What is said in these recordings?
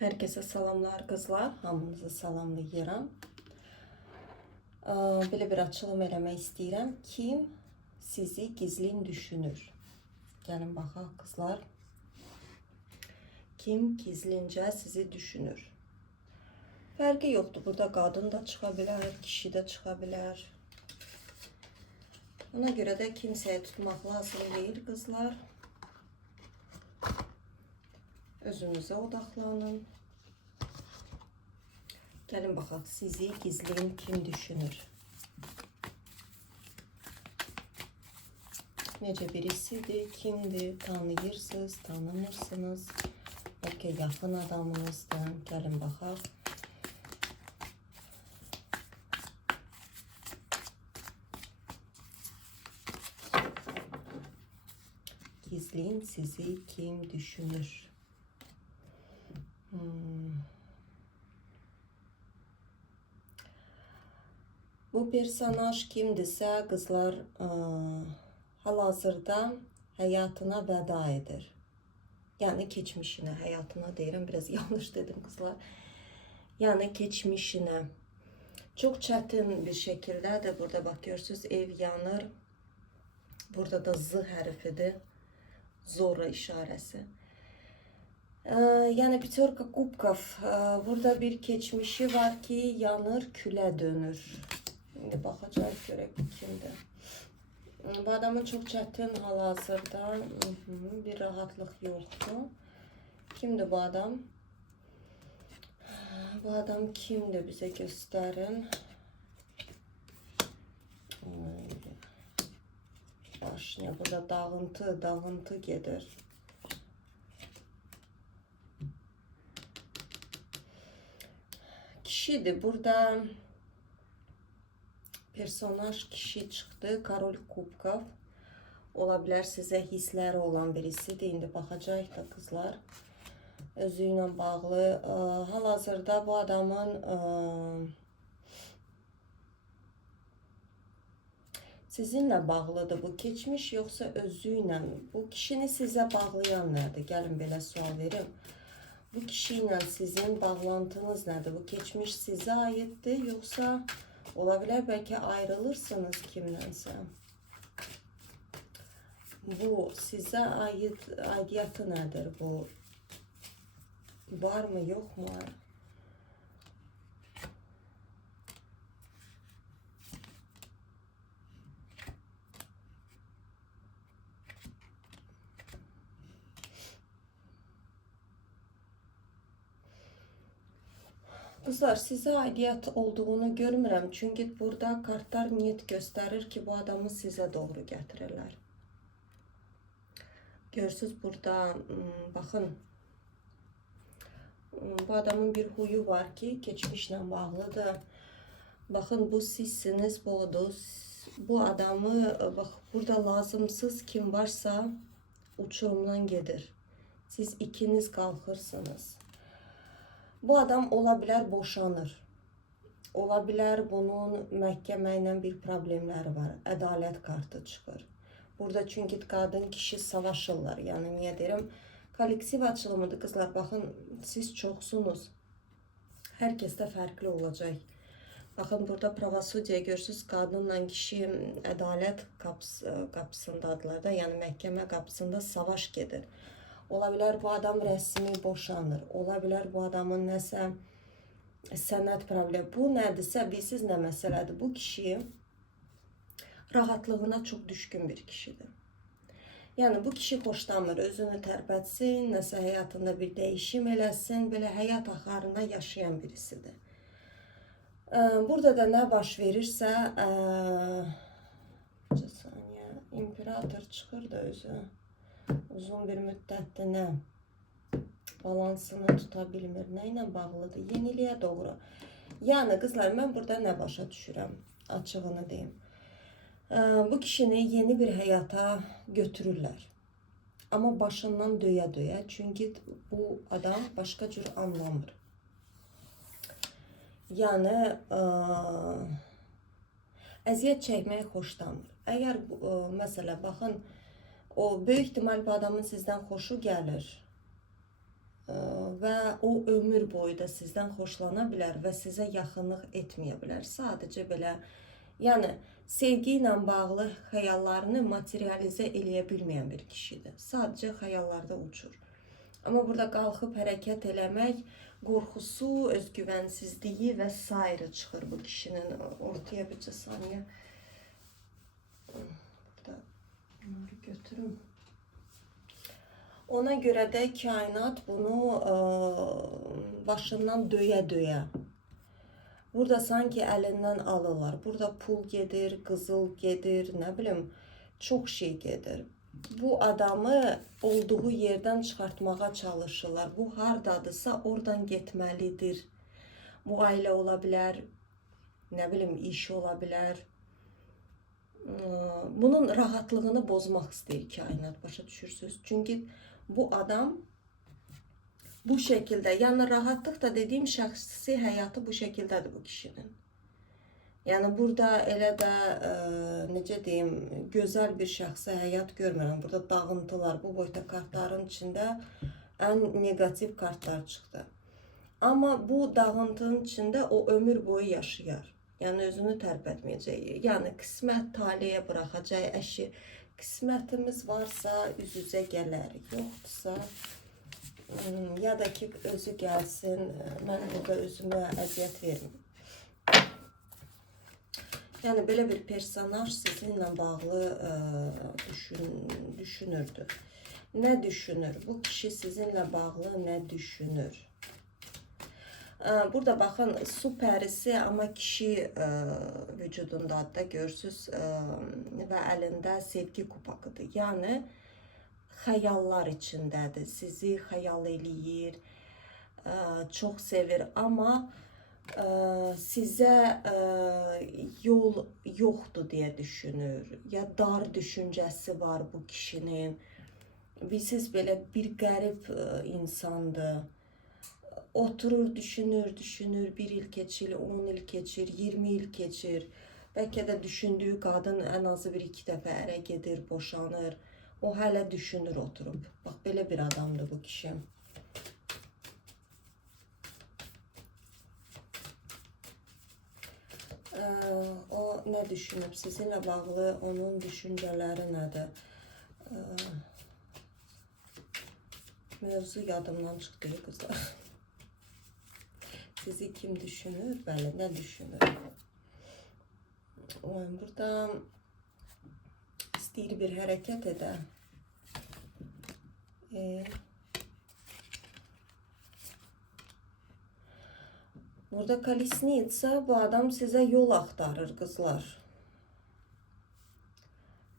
Herkese salamlar kızlar. Hamınızı salamlayıram. Belə bir açılım eləmək istəyirəm. Kim sizi gizlin düşünür? Gəlin baxaq kızlar. Kim gizlincə sizi düşünür? Fərqi yoxdur. Burada qadın da çıxa bilər, kişi də çıxa bilər. Ona görə də kimsəyə tutmaq lazım deyil kızlar. Özünüzə odaqlanın. Gəlin baxaq, sizi gizlin kim düşünür? Necə birisidir, kimdir, tanıyırsınız, tanımırsınız. Bəlkə yaxın adamınızdır. Gəlin baxaq. Gizlin sizi kim düşünür? Bu personaj kimdirsə, qızlar hal-hazırda həyatına vəda edir. Yəni keçmişinə, həyatına deyirəm, biraz yanlış dedim qızlar. Yəni keçmişinə. Çox çətin bir şəkildədir. Burada bax görürsünüz, ev yanır. Burada da Z hərfidir. Zorra işarəsi. Yəni Peterka Kubkov. Burada bir keçmişi var ki, yanır, külə dönür. İndi baxacaq görək bu kimdir. Bu adamın çox çətin hal-hazırda bir rahatlıq yoxdur. Kimdir bu adam? Bu adam kimdir bizə göstərin. Başına burada dağıntı gedir. Kişidir. Burada personaj kişi çıxdı. Karol Kubkov. Ola bilər sizə hissləri olan birisidir. İndi baxacaq da qızlar. Özü ilə bağlı. Hal-hazırda bu adamın sizinlə bağlıdır bu keçmiş, yoxsa özü ilə? Bu kişini sizə bağlayan nədir? Gəlin belə sual verim. Bu kişi ilə sizin bağlantınız nədir? Bu keçmiş sizə aiddir, yoxsa ola bilər bəlkə ayrılırsınız kimlənsə? Bu sizə aidiyyatı nədir? Bu var mı, yox mu? Kızlar, sizə aidiyyat olduğunu görmürəm. Çünki burada kartlar niyet göstərir ki, bu adamı sizə doğru gətirirlər. Görürsünüz burada, baxın. Bu adamın bir huyu var ki, keçmişlə bağlıdır. Baxın, bu sizsiniz, bu odur. Bu adamı, bax, burada lazımsız kim varsa uçurumdan gedir. Siz ikiniz qalxırsınız. Bu adam ola bilər boşanır. Ola bilər bunun məhkəmə ilə bir problemləri var. Ədalət kartı çıxır. Burada çünki qadın kişi savaşırlar. Yəni niyə deyirəm? Kollektiv açılımıdır qızlar. Baxın, siz çoxsunuz. Hər kəsdə fərqli olacaq. Baxın, burada pravosudiyya görürsünüz. Qadınla kişi ədalət qapısındadılar da. Yəni məhkəmə qapısında savaş gedir. Ola bilər bu adam rəsmi boşanır. Ola bilər bu adamın nəsə sənət problemi. Bu nədirsə, bilirsiniz nə məsələdir? Bu kişi rahatlığına çox düşkün bir kişidir. Yəni bu kişi xoşlamır, özünü tərpətsin, nəsə həyatında bir dəyişim eləsin, belə həyat axarında yaşayan birisidir. Burada da nə baş verirsə, imperator çıxır da özü. Uzun bir müddətdə nə? Balansını tuta bilmir. Nə ilə bağlıdır? Yeniliyə doğru. Yəni, qızlar, mən burada nə başa düşürəm? Açığını deyim. Bu kişini yeni bir həyata götürürlər. Amma başından döyə-döyə. Çünki bu adam başqa cür anlamır. Yəni, əziyyət çəkməyi xoşlamır. Əgər, məsələ, baxın, o böyük ihtimal bu adamın sizdən xoşu gəlir. və o ömür boyu da sizdən xoşlana bilər və sizə yaxınlıq etməyə bilər. Sadəcə belə, yəni sevgi ilə bağlı xəyallarını materializə eləyə bilməyən bir kişidir. Sadəcə xəyallarda uçur. Amma burada qalxıb hərəkət eləmək, qorxusu, özgüvənsizliyi və s. çıxır bu kişinin. Ortaya bircə saniyə. Burada bunları götürüm. Ona görə də kainat bunu başından döyə-döyə. Burada sanki əlindən alırlar. Burada pul gedir, qızıl gedir, nə bilim, çox şey gedir. Bu adamı olduğu yerdən çıxartmağa çalışırlar. Bu hardadısa oradan getməlidir. Bu ailə ola bilər, nə bilim, iş ola bilər. Bunun rahatlığını bozmaq istəyir kainat, başa düşürsünüz. Çünki bu adam bu şəkildə, yəni rahatlıq da dediyim şəxsi həyatı bu şəkildədir bu kişinin. Yəni burada elə də, necə deyim, gözəl bir şəxsi həyat görmürəm. Burada dağıntılar, bu boyda kartların içində ən negativ kartlar çıxdı. Amma bu dağıntının içində o ömür boyu yaşayar. Yəni özünü tərpətməyəcək. Yəni qismət taliyə buraxacaq əşi. Qismətimiz varsa üz-üzə gələrik. Yoxdursa ya da ki özü gəlsin. Mən burada özümə əziyyət verməyim. Yəni belə bir personaj sizinlə bağlı düşünürdü. Nə düşünür? Bu kişi sizinlə bağlı nə düşünür? Burada baxın, su pərisi, amma kişi vücudundadır da, görürsünüz, və əlində sevgi kupakıdır. Yəni xəyallar içindədir, sizi xəyal eləyir, çox sevir, amma sizə yol yoxdur deyə düşünür, ya dar düşüncəsi var bu kişinin. Bilirsiniz, belə bir qərib insandır. Oturur, düşünür, 1 il keçir, 10 il keçir, 20 il keçir. Bəlkə də düşündüyü qadın ən azı 1-2 dəfə ərə gedir, boşanır. O hələ düşünür, oturub. Bax, belə bir adamdır bu kişi. O nə düşünüb? Sizinlə bağlı onun düşüncələri nədir? Mövzu yadımdan çıxdı, qızlar. Sizi kim düşünür? Bəli, nə düşünür? Burada istəyir bir hərəkət edə. Burada kolesnitsa, bu adam sizə yol axtarır, qızlar.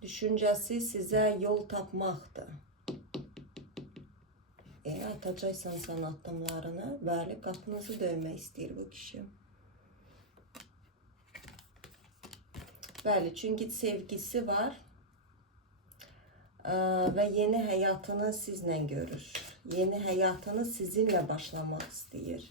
Düşüncəsi sizə yol tapmaqdır. Atacaqsan sən addımlarını. Bəli, qapınızı döymək istəyir bu kişi. Bəli, çünki sevgisi var və yeni həyatını sizlə görür. Yeni həyatını sizinlə başlamaq istəyir.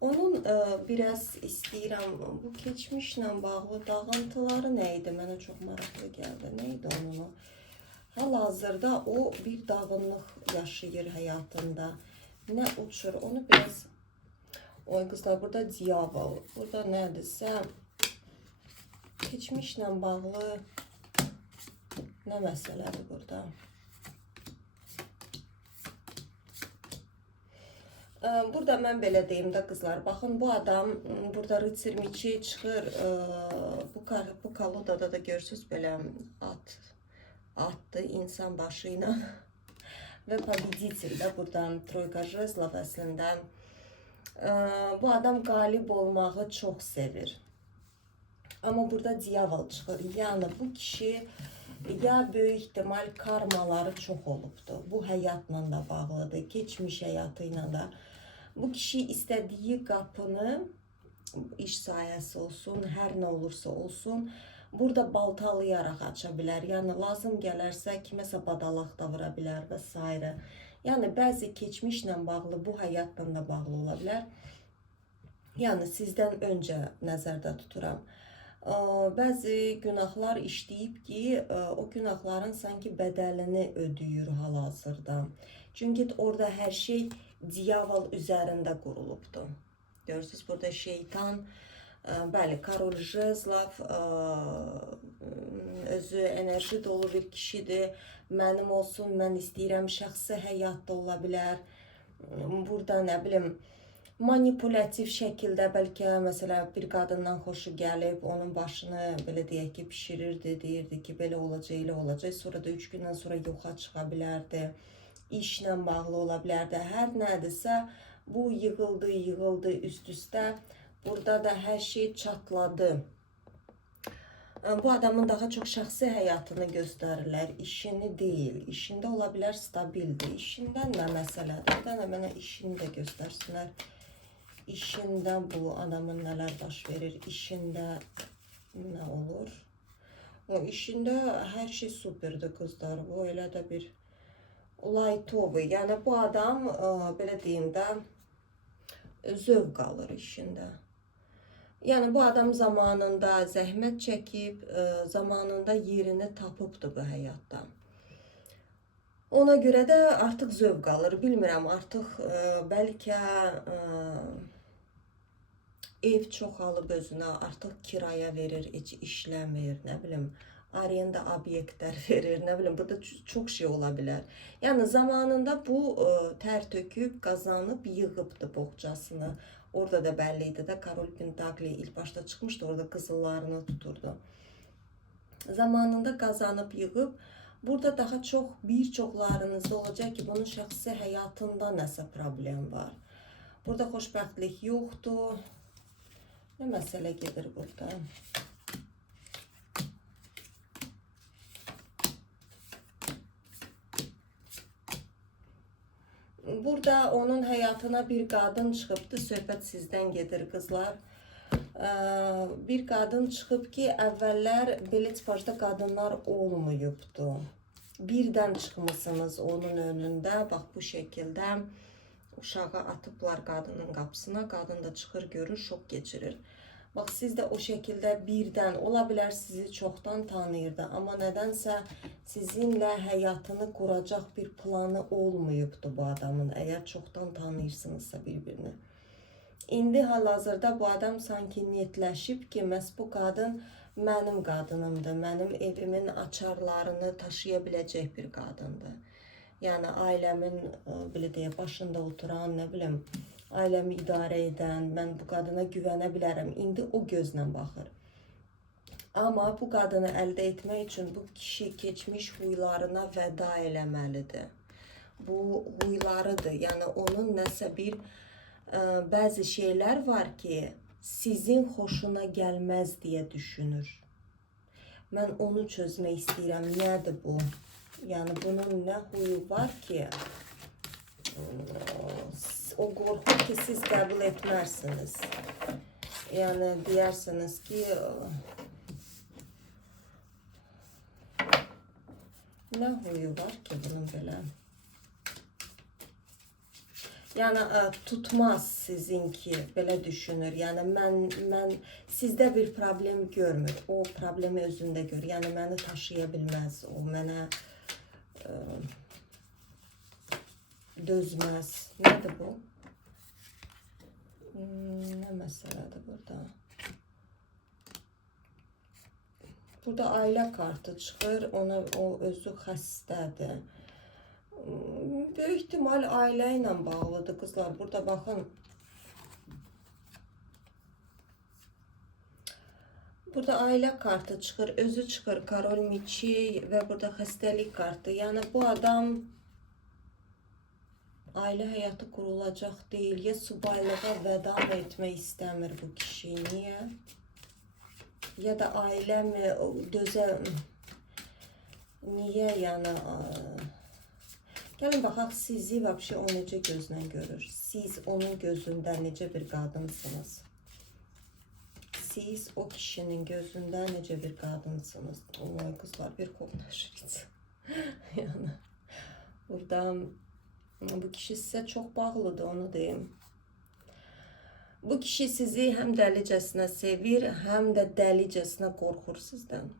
Onun biraz istəyirəm, bu keçmişlə bağlı dağıntıları nə idi? Mənə çox maraqlı gəldi. Nə idi onun? Hal-hazırda o bir dağınlıq yaşayır həyatında. Nə uçur? Onu biraz... Oy qızlar, burada diyavol. Burada nədirsə, keçmişlə bağlı nə məsələdir burada? Burada mən belə deyim də qızlar. Baxın, bu adam, burada rıtsır miçi çıxır. Bu kolodada da görürsünüz belə atdı insan başı ilə. Və победитель də buradan Troyka Jezlov əslində. Bu adam qalib olmağı çox sevir. Amma burada diyavol çıxır. Yəni bu kişi ya böyük ihtimal karmaları çox olubdur. Bu həyatla da bağlıdır, keçmiş həyatı ilə də. Bu kişi istədiyi qapını, iş sayəsi olsun, hər nə olursa olsun, burada baltalayaraq aça bilər. Yəni lazım gələrsə kiməsə badalaq da vura bilər və s. Yəni bəzi keçmişlə bağlı, bu həyatla da bağlı ola bilər. Yəni sizdən öncə nəzərdə tuturam. Bəzi günahlar işləyib ki, o günahların sanki bədəlini ödəyir hal-hazırda. Çünki orada hər şey diyavol üzərində qurulubdur. Görürsünüz, burada şeytan, bəli, Karol Jezlov özü enerji dolu bir kişidir. Mənim olsun, mən istəyirəm, şəxsi həyatda ola bilər. Burada, nə bilim, manipulativ şəkildə bəlkə, məsələn, bir qadından xoşu gəlib, onun başını, belə deyək ki, pişirirdi, deyirdi ki, belə olacaq, elə olacaq. Sonra da 3 gündən sonra yoxa çıxa bilərdi. İşlə bağlı ola bilərdi. Hər nədirsə, bu yığıldı üst-üstə. Burada da hər şey çatladı. Bu adamın daha çox şəxsi həyatını göstərirlər, işini deyil. İşində ola bilər stabildir. İşindən nə məsələdir? Burada da mənə işini də göstərsinlər. İşində bu adamın nələr baş verir? İşində nə olur? O işində hər şey superdir qızlar. Bu elə də bir laytovi. Yəni bu adam, belə deyim də, zövq alır işində. Yəni bu adam zamanında zəhmət çəkib, zamanında yerini tapıbdır bu həyatda. Ona görə də artıq zövq alır. Bilmirəm, artıq bəlkə ev çoxalıb özünə, artıq kiraya verir, heç işləmir, nə bilim, arenda obyektlər verir, nə bilim, burada çox şey ola bilər. Yəni zamanında bu tər töküb, qazanıb, yığıbdır boğçasını. Orada da bəlli idi də, Karol Pentakli ilk başda çıxmışdı, orada qızıllarını tuturdu. Zamanında qazanıb, yığıb, burada daha çox, bir çoxlarınızda olacaq ki, bunun şəxsi həyatında nəsə problem var. Burada xoşbəxtlik yoxdur. Nə məsələ gedir burada? Burada onun həyatına bir qadın çıxıbdır, söhbət sizdən gedir qızlar. Bir qadın çıxıb ki, əvvəllər belə tipajda qadınlar olmayıbdı. Birdən çıxmışsınız onun önündə, bax bu şəkildə uşağı atıblar qadının qapısına, qadın da çıxır, görür, şok geçirir. Bax, siz də o şəkildə birdən, ola bilər sizi çoxdan tanıyırdı, amma nədənsə sizinlə həyatını quracaq bir planı olmayıbdı bu adamın, əgər çoxdan tanıyırsınızsa bir-birini. İndi hal-hazırda bu adam sanki niyetləşib ki, məhz bu qadın mənim qadınımdır, mənim evimin açarlarını taşıya biləcək bir qadındır. Yəni, ailəmin, belə deyə, başında oturan, nə bilim, ailəmi idarə edən, mən bu qadına güvənə bilərəm. İndi o gözlə baxır. Amma bu qadını əldə etmək üçün bu kişi keçmiş huylarına vəda eləməlidir. Bu huylarıdır. Yəni onun nəsə bir bəzi şeylər var ki, sizin xoşuna gəlməz deyə düşünür. Mən onu çözmək istəyirəm. Nədir bu? Yəni bunun nə huyu var ki, o qorxur ki, siz qəbul etmərsiniz. Yəni, deyirsiniz ki, nə huyu var ki, bunun belə? Yəni, tutmaz sizinki, belə düşünür. Yəni, mən sizdə bir problem görmür. O problemi özündə görür. Yəni, məni taşıya bilməz. O mənə dözməz. Nədir bu? Nə məsələdir burada? Burada ailə kartı çıxır. O özü xəstədir. Böyük ihtimal ailə ilə bağlıdır qızlar. Burada baxın. Burada ailə kartı çıxır. Özü çıxır. Karol Miçi və burada xəstəlik kartı. Yəni bu adam ailə həyatı qurulacaq deyil. Ya subaylığa vəda etmək istəmir bu kişi. Niyə? Ya da ailəmi dözə... Niyə yəni... Gəlin baxaq, sizi vəbşi o necə gözlə görür. Siz onun gözündə necə bir qadınsınız. Siz o kişinin gözündə necə bir qadınsınız. Oy qızlar, bir qovnaşırız. Yəni, burada... Bu kişi sizə çox bağlıdır, onu deyim. Bu kişi sizi həm dəlicəsinə sevir, həm də dəlicəsinə qorxur sizdən.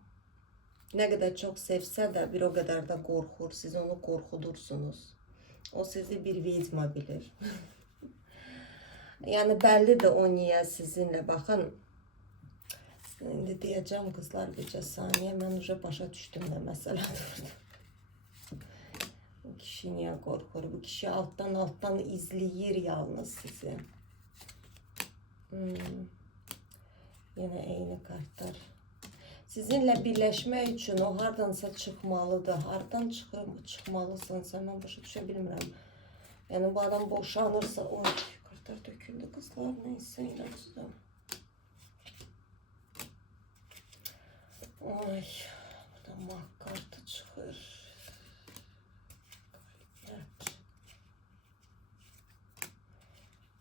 Nə qədər çox sevsə də bir o qədər də qorxur, siz onu qorxudursunuz. O sizi bir vezma bilir. Yani bellidir o niye sizinle. Bakın, şimdi diyeceğim kızlar bir saniye. Ben уже başa düştüm de mesela. Bu kişi niye korkur? Bu kişi alttan izleyir yalnız sizi. Yine aynı kartlar. Sizinle birleşme için o hardansa çıkmalıdır. Hardan çıkmalısın sen, ben başa düşe bilmirəm. Yani bu adam boşanırsa, oy kartlar döküldü kızlar, neyse inançlı. Ay, burada mak kartı çıkır.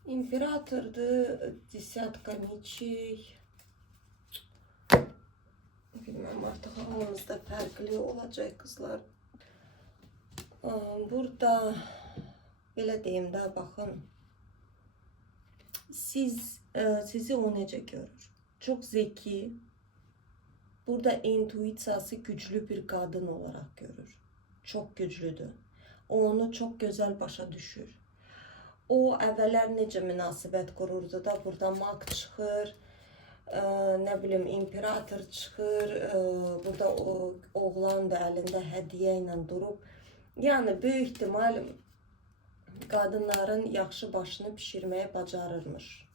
İmperatordu, desatka mечей. Bilmem artık aramızda farklı olacak kızlar. Burada belə deyim də, baxın. Sizi o necə görür? Çok zeki. Burada intuitsiyası güçlü bir kadın olarak görür. Çok güçlüdür. O onu çok güzel başa düşür. O əvvəllər necə münasibət qururdu da, burada mak çıxır, ne bileyim imperator çıxır, burada oğlan da əlində hədiyyə ilə durub. Yani büyük ihtimal kadınların yaxşı başını pişirməyə bacarırmış.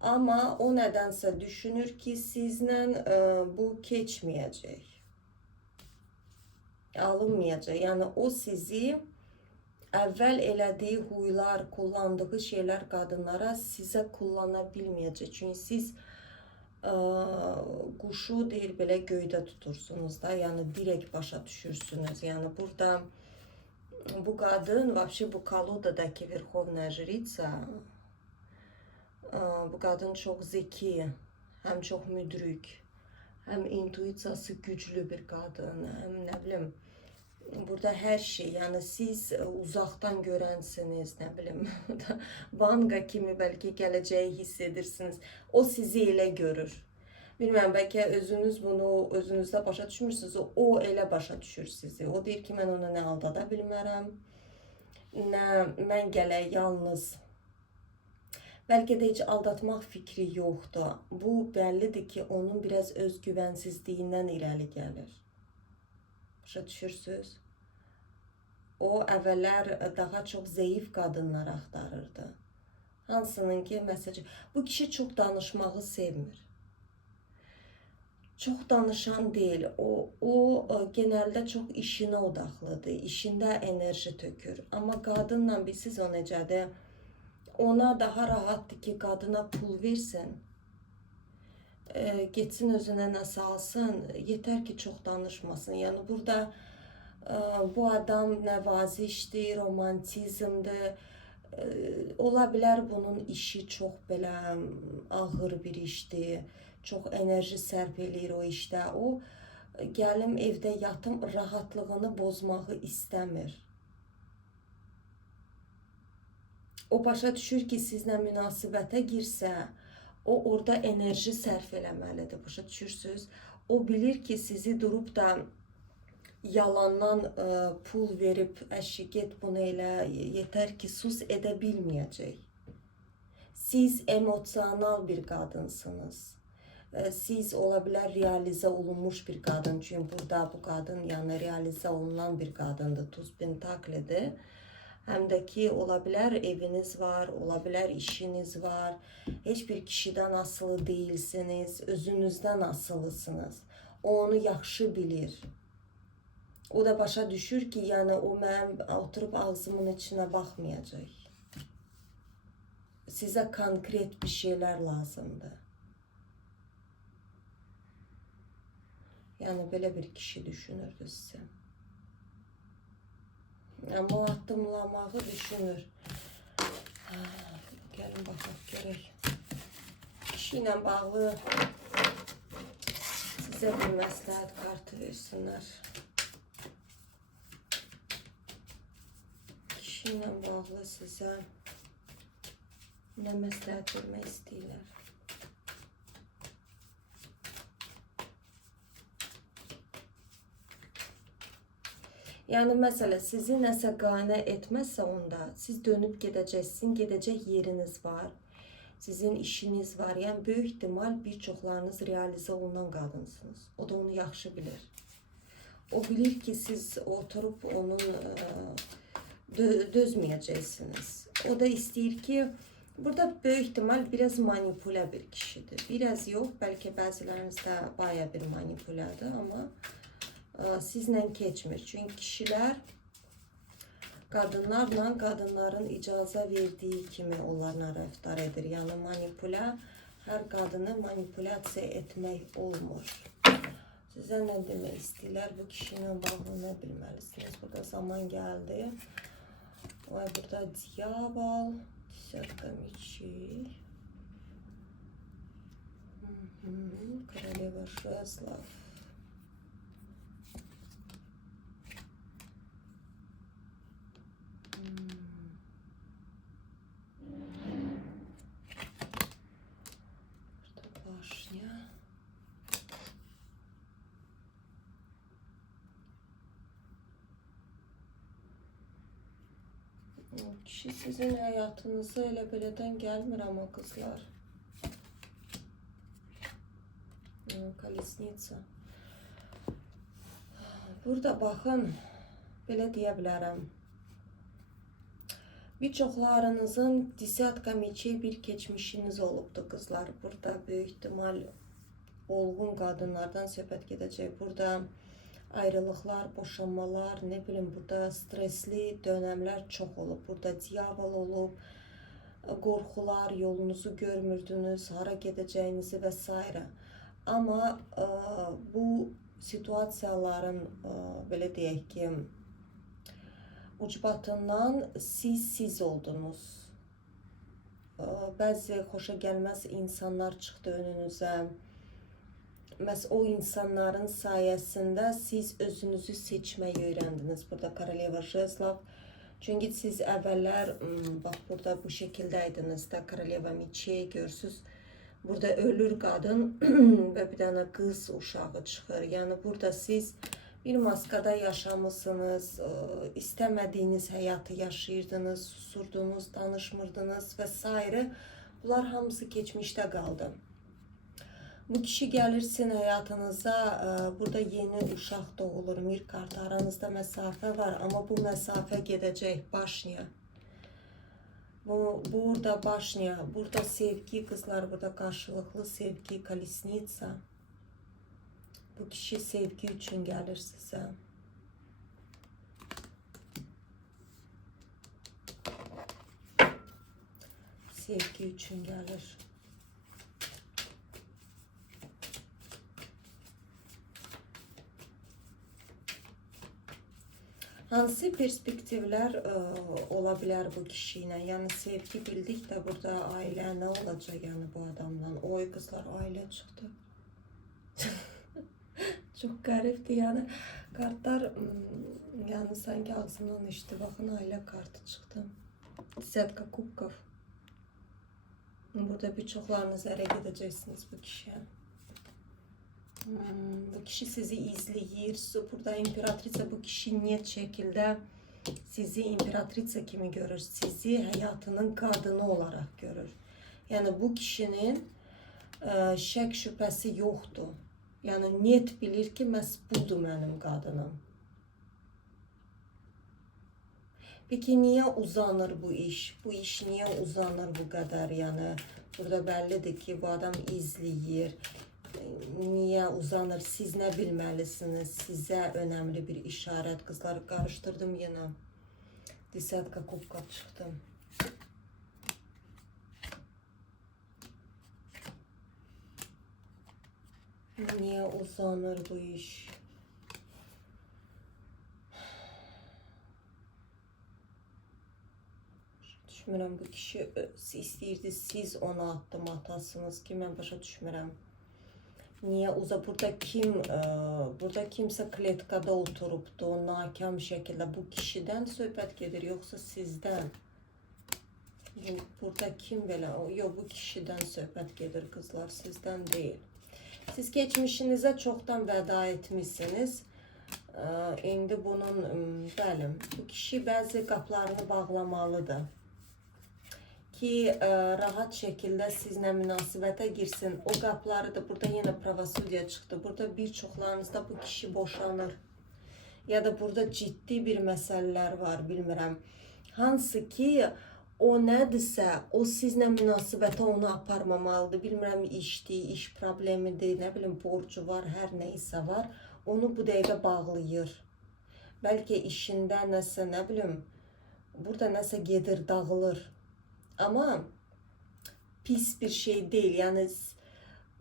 Ama o nedense düşünür ki sizlə bu keçməyəcək. Alınmayacaq. Yani o sizi əvvəl elədiyi huylar, kullandığı şeyler kadınlara sizə kullana bilməyəcək. Çünkü siz quşu deyir belə göydə tutursunuz da, yani direkt başa düşürsünüz. Yani burada bu kadın, вообще bu Koloda'daki Верховная Жрица, bu kadın çok zeki, hem çok müdrik, hem intuitsiyası güçlü bir kadın, hem ne bileyim, burada her şey, yani siz uzaktan görensiniz, ne bileyim, Vanga kimi belki geleceği hissedirsiniz, o sizi elə görür. Bilmem, belki özünüz bunu özünüzde başa düşmürsünüz, o elə başa düşür sizi. O deyir ki, mən ona nə aldada bilmərəm, nə mən gələk yalnız. Belki de hiç aldatmaq fikri yoxdur. Bu bellidir ki, onun biraz özgüvensizliğindən irəli gəlir. Başa düşürsünüz? O əvvəllər daha çok zayıf kadınlar axtarırdı. Hansının ki, məsələn, bu kişi çok danışmağı sevmir. Çok danışan değil. O genelde çok işine odaklıdır. İşinde enerji tökür. Ama kadınla siz o necədir? Ona daha rahatdır ki, kadına pul versin. Geçsin özüne nəsə alsın. Yeter ki, çok danışmasın. Yani burada bu adam nəvazişdir, romantizmdir. Ola bilər bunun işi çok belə ağır bir işdir. Çok enerji sərf eləyir o işdə. O gəlim evdə yatım rahatlığını bozmağı istəmir. O başa düşür ki, sizlə münasibətə girsə, o orada enerji sərf eləməlidir. Başa düşürsünüz? O bilir ki, sizi durub da yalandan pul verib, əşi get bunu elə, yeter ki, sus edə bilməyəcək. Siz emosional bir kadınsınız. Siz ola bilər realizə olunmuş bir kadın. Çünkü burada bu kadın yani realizə olunan bir kadındır. Tuz Pentaklidir. Hem de ki ola bilər eviniz var, ola bilər işiniz var. Hiçbir kişiden asılı değilsiniz, özünüzden asılısınız. O onu yaxşı bilir. O da başa düşür ki, yani o mənim oturup ağzımın içine baxmayacaq. Size konkret bir şeyler lazımdır. Yani böyle bir kişi düşünürdü size. Ama addımlamağı düşünür. Gelin bakalım görək. Kişiyle bağlı size bir məsləhət kartı versinler. Kişiyle bağlı size ne məsləhət vermək istəyirlər? Yani mesela sizi nəsə qane etmezse onda siz dönüp gedəcəksiniz, gedəcək yeriniz var. Sizin işiniz var. Yani büyük ihtimal birçoklarınız realize olunan qadınsınız. O da onu yaxşı bilir. O bilir ki siz oturup onun dözməyəcəksiniz. O da istəyir ki burada büyük ihtimal biraz manipüle bir kişidir. Biraz yok. Belki bəziləriniz də baya bir manipülədir ama sizlə keçmir. Çünkü kişilər kadınlarla kadınların icazə verdiği kimi onlarla rəftar edir. Yani manipülə, her kadını manipülasyon etmək olmur. Sizə nə demək istəyirlər? Bu kişiyle bağlı nə bilməlisiniz? Burada zaman geldi. Vay, burada diyabol, десятка мечей. Королева жезлов. Башня. Kişi sizin hayatınıza elə belədən gəlmir ama kızlar. Колесница. Burada baxın, belə deyə bilərəm. Birçoklarınızın десятка мечей bir geçmişiniz olubdu kızlar. Burada büyük ihtimal olgun kadınlardan söhbət gedəcək. Burada ayrılıklar, boşanmalar, ne bileyim burada stresli dönemler çok olup, burada diyabol olup, qorxular, yolunuzu görmürdünüz, hara gedəcəyinizi vesaire. Ama bu situasiyaların belə deyək ki ucbatından siz oldunuz. Bəzi xoşa gəlməz insanlar çıxdı önünüzə. Məs o insanların sayesinde siz özünüzü seçmeyi öğrendiniz. Burada Koroleva Jezlov. Çünkü siz evveller bak burada bu şekildeydiniz de Koroleva Mechey görürsünüz. Burada ölür kadın ve bir tane kız uşağı çıxır. Yani burada siz bir maskada yaşamışsınız, istemediğiniz hayatı yaşayırdınız, susurdunuz, danışmırdınız vesaire. Bunlar hamısı geçmişte kaldı. Bu kişi gelirsin hayatınıza, burada yeni uşaq doğulur, mir kartı, aranızda mesafe var ama bu mesafe gedəcək başniya. Burada başniya, burada sevgi kızlar, burada karşılıklı sevgi, kolesnitsa. Bu kişi sevgi için gelir size. Sevgi için gelir. Hansı perspektivler ola bilər bu kişiyle? Yani sevgi bildik de burada aile ne olacak yani bu adamdan? Oy kızlar, aile çıktı. Çok garipti yani. Kartlar yani sanki ağzından işte. Bakın aile kartı çıktı. Десятка kubkov. Burada birçoklarınız ərə gedəcəksiniz bu kişiye. Bu kişi sizi izleyir. Burada imperatriça bu kişi net şekilde sizi imperatriça kimi görür. Sizi hayatının kadını olarak görür. Yani bu kişinin şək şüphəsi yoxdur. Yani net bilir ki məhz budur mənim qadınım. Peki niye uzanır bu iş? Bu iş niye uzanır bu kadar? Yani burada bellidir ki bu adam izleyir. Niye uzanır? Siz ne bilməlisiniz? Size önemli bir işaret. Kızlar karıştırdım yine. Десятка kubkov çıktı. Niye uzanır bu iş? Düşmürəm, bu kişi istəyirdi, siz ona addım atasınız ki, mən başa düşmürəm. Niye burada kimse kletkada oturupdu, nakam şekilde bu kişiden söhbət gedir, yoksa sizden? Burada kim belə? Yok, bu kişiden söhbət gedir kızlar, sizden değil. Siz geçmişinize çoktan veda etmişsiniz. İndi bunun, bəli, bu kişi bəzi qapılarını bağlamalıdır ki rahat şekilde sizle münasibete girsin. O qapıları da burada yine pravosudya çıktı. Burada birçoklarınızda bu kişi boşanır. Ya da burada ciddi bir meseleler var, bilmirəm. Hansı ki o nədirsə, o sizlə münasibətə onu aparmamalıdır. Bilmirəm, işdir, iş problemidir, nə bilim, borcu var, hər neysə var. Onu bu dəqiqə bağlayır. Bəlkə işində nəsə, nə bilim, burada nəsə gedir, dağılır. Ama pis bir şey değil. Yani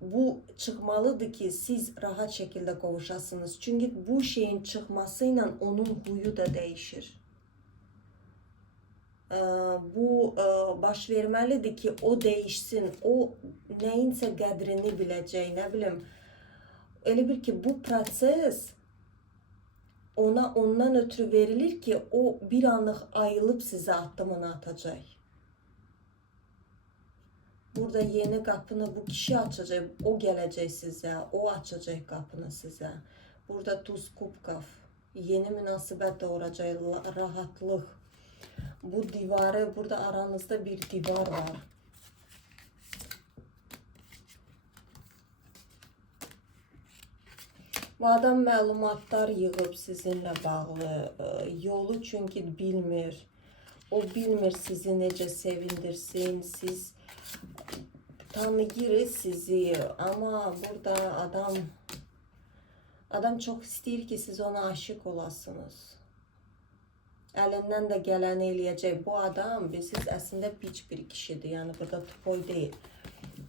bu çıkmalıdır ki siz rahat şekilde kavuşasınız. Çünkü bu şeyin çıkmasıyla onun huyu da değişir. Bu baş vermelidir ki o değişsin. O neyinse qədrini biləcək, ne bileyim. Öyle bir ki bu proses ona ondan ötürü verilir ki o bir anlık ayılıp size adımını atacak. Burada yeni kapını bu kişi açacak, o gelecek size, o açacak kapını size. Burada tuz kubkaf, yeni münasebet doğuracak, rahatlık. Bu divarı, burada aranızda bir divar var. Bu adam məlumatlar yığıb sizinle bağlı, yolu çünkü bilmir. O bilmir sizi necə sevindirsin, siz tanıyır sizi, ama burada adam çok istəyir ki siz ona aşık olasınız. Əlindən də gələni eləyəcək. Bu adam siz əslində piç bir kişidir. Yani burada tupoy değil.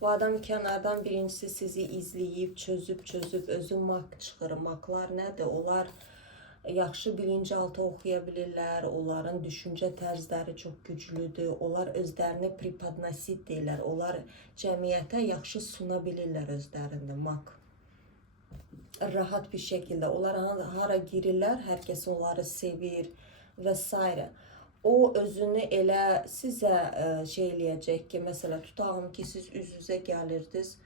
Bu adam kənardan birincisi sizi izləyib, çözüb özü mak çıxır. Maklar nədir? Onlar yaxşı bilinçaltı oxuya bilirlər. Onların düşüncə tərzləri çox güclüdür. Onlar özlərini prepodnosit deyirlər. Onlar cəmiyyətə yaxşı suna bilirlər özlərində. Mak. Rahat bir şekilde. Onlar hara girirlər, hər kəs onları sevir və s. O özünü elə sizə şey eləyəcək ki, mesela tutağım ki siz üz-üzə gəlirdiniz.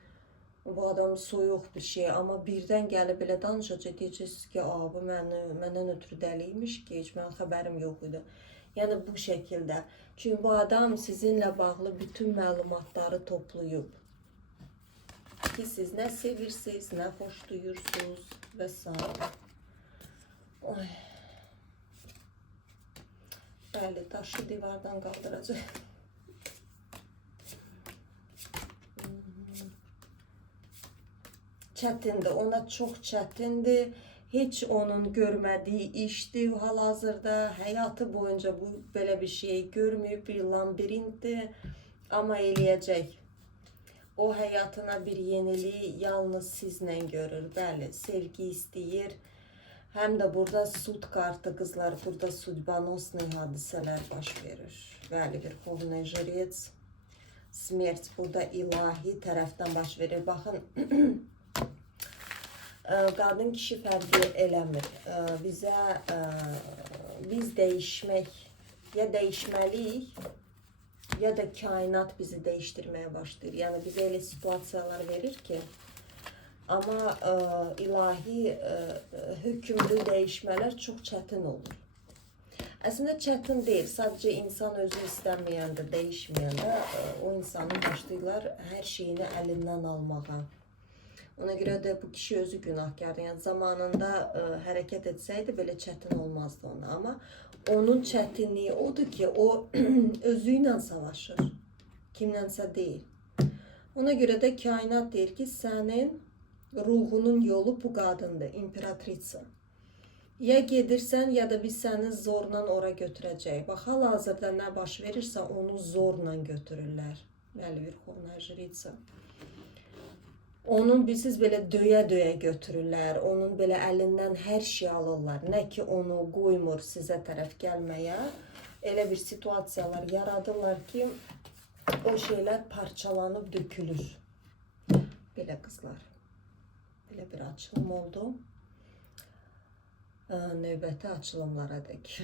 Bu adam soyuq bir şey, ama birdən gəlib belə danışacaq, deyəcəksiniz ki, bu məndən ötürü dəliymiş ki, heç mənim xəbərim yox idi. Yəni bu şəkildə. Çünki bu adam sizinlə bağlı bütün məlumatları toplayıb. Ki siz nə sevirsiniz, nə xoş duyursunuz və s. Bəli, taşı divardan qaldıracaq. Çətindir, ona çox çətindir. Heç onun görmədiyi işdir hal-hazırda. Həyatı boyunca bu belə bir şey görməyib, bir labirintdir. Amma eləyəcək. O həyatına bir yeniliği yalnız sizlə görür. Bəli, sevgi istəyir. Həm də burada sud kartı kızlar, burada судьбоносные hadisələr baş verir. Bəli, bir Verxovный Жрец. Smert burada ilahi tərəfdən baş verir. Baxın, qadın kişi fərqi eləmir. Biz değişmək, ya değişməliyik, ya da kainat bizi değiştirmeye başlayır. Yani bize öyle situasiyalar verir ki, ama ilahi hükümlü değişmələr çox çətin olur. Əslində çətin deyil, sadəcə insan özü istəməyəndə, değişməyəndə o insanın başlayırlar hər şeyini əlindən almağa. Ona görə də bu kişi özü günahkardır. Yəni zamanında hərəkət etsəydi belə çətin olmazdı ona. Amma onun çətinliyi odur ki, o özü ilə savaşır. Kimlənsə deyil. Ona görə də kainat deyir ki, sənin ruhunun yolu bu qadındır, imperatriça. Ya gedirsən, ya da biz səni zorla ora götürəcəyik. Bax, hal-hazırda nə baş verirsə, onu zorla götürürlər. Bəli, Verxovная Жрица. Onun siz belə döyə-döyə götürürlər. Onun belə əlindən hər şey alırlar. Nə ki onu qoymur sizə tərəf gəlməyə. Elə bir situasiyalar yaradırlar ki, o şeylər parçalanıb dökülür. Belə qızlar. Belə bir açılım oldu. Növbəti açılımlara dək.